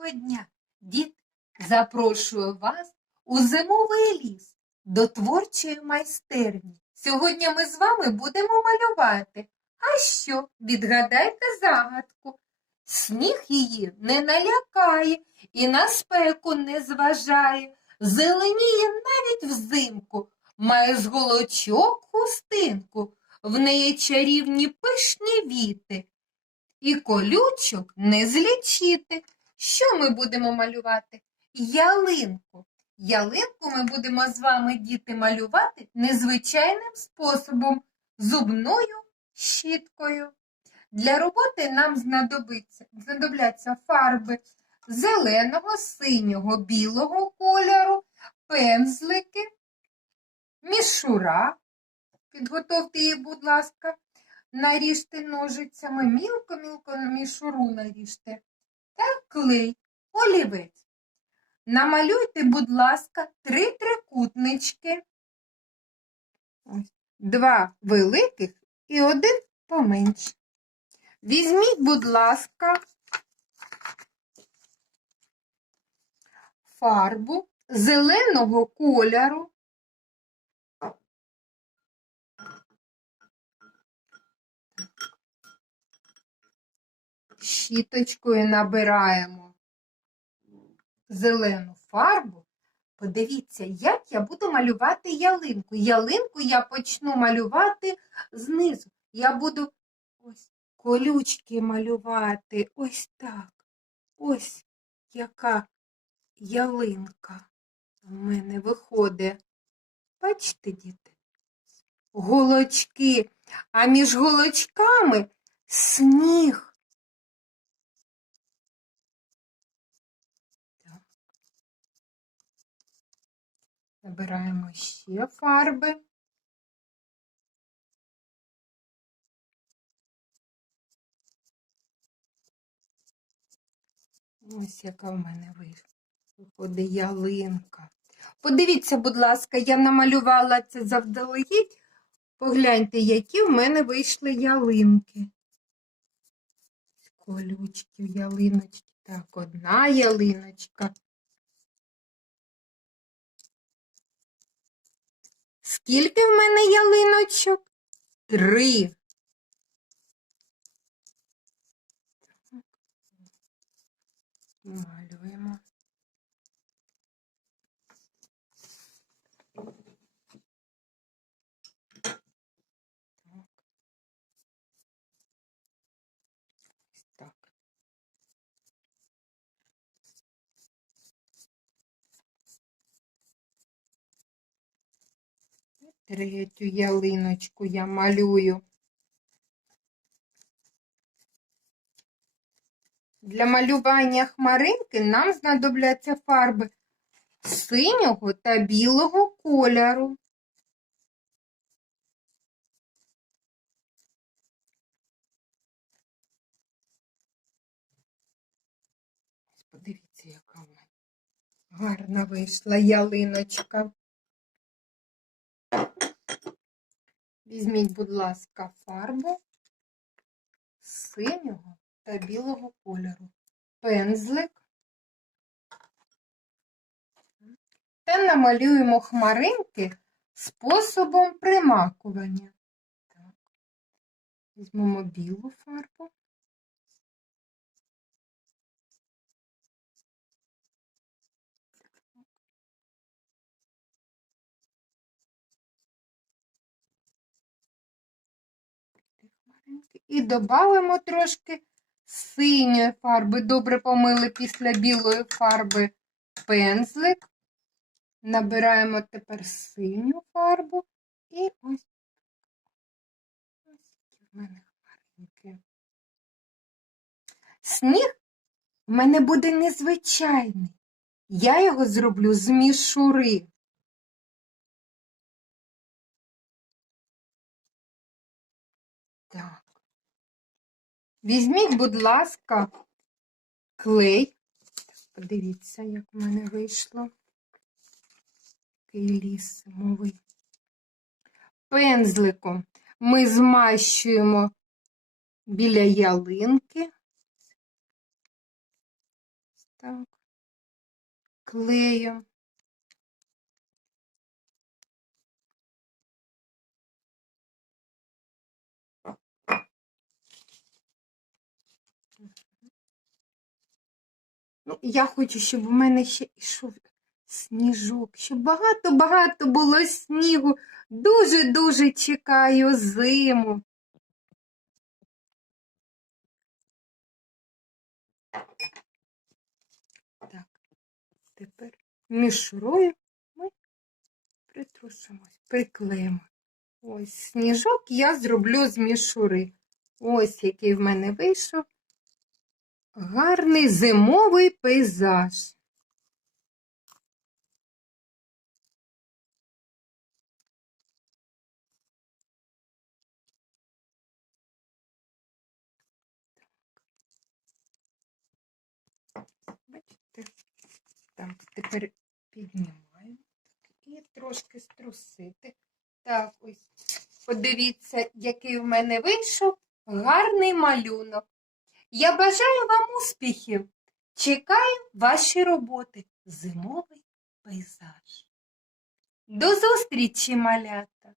Доброго дня, дід! Запрошую вас у зимовий ліс до творчої майстерні. Сьогодні ми з вами будемо малювати. А що? Відгадайте загадку. Сніг її не налякає і на спеку не зважає, зеленіє навіть взимку, має з голочок хустинку, в неї чарівні пишні віти. І колючок не злічити. Що ми будемо малювати? Ялинку. Ялинку ми будемо з вами, діти, малювати незвичайним способом зубною щіткою. Для роботи нам знадобляться фарби зеленого, синього, білого кольору, пензлики, мішура. Підготовте її, будь ласка, наріжте ножицями, мілко-мілко мішуру наріжте та олівець. Намалюйте, будь ласка, три трикутнички. Два великих і один поменше. Візьміть, будь ласка, фарбу зеленого кольору. Щіточкою набираємо зелену фарбу. Подивіться, як я буду малювати ялинку. Ялинку я почну малювати знизу. Я буду ось колючки малювати. Ось так. Ось яка ялинка в мене виходить. Бачите, діти? Голочки, а між голочками сніг. Набираємо ще фарби. Ось яка в мене. Виходить ялинка. Подивіться, будь ласка, я намалювала це завдалегідь. Погляньте, які в мене вийшли ялинки. Колючки, ялиночки. Так, одна ялиночка. Скільки в мене ялиночок? Три. Малюємо. Ось так. Третю ялиночку я малюю. Для малювання хмаринки нам знадобляться фарби синього та білого кольору. Подивіться, яка в мене гарна вийшла ялиночка. Візьміть, будь ласка, фарбу синього та білого кольору, пензлик та намалюємо хмаринки способом примакування. Візьмемо білу фарбу. І додамо трошки синьої фарби. Добре помили після білої фарби пензлик. Набираємо тепер синю фарбу і ось ось в мене хмаринки. Сніг в мене буде незвичайний. Я його зроблю з мішури. Візьміть, будь ласка, клей. Подивіться, як в мене вийшло. Такий ліс зимовий. Пензликом ми змащуємо біля ялинки. Так. Клею. Я хочу, щоб у мене ще йшов сніжок, щоб багато-багато було снігу. Дуже-дуже чекаю зиму. Так, тепер мішурою ми притрусимось, приклеїмо. Ось сніжок я зроблю з мішури. Ось який в мене вийшов. Гарний зимовий пейзаж. Бачите? Так, тепер піднімаємо і трошки струсити. Так, ось. Подивіться, який в мене вийшов гарний малюнок. Я бажаю вам успіхів. Чекаю ваші роботи. Зимовий пейзаж. До зустрічі, малята!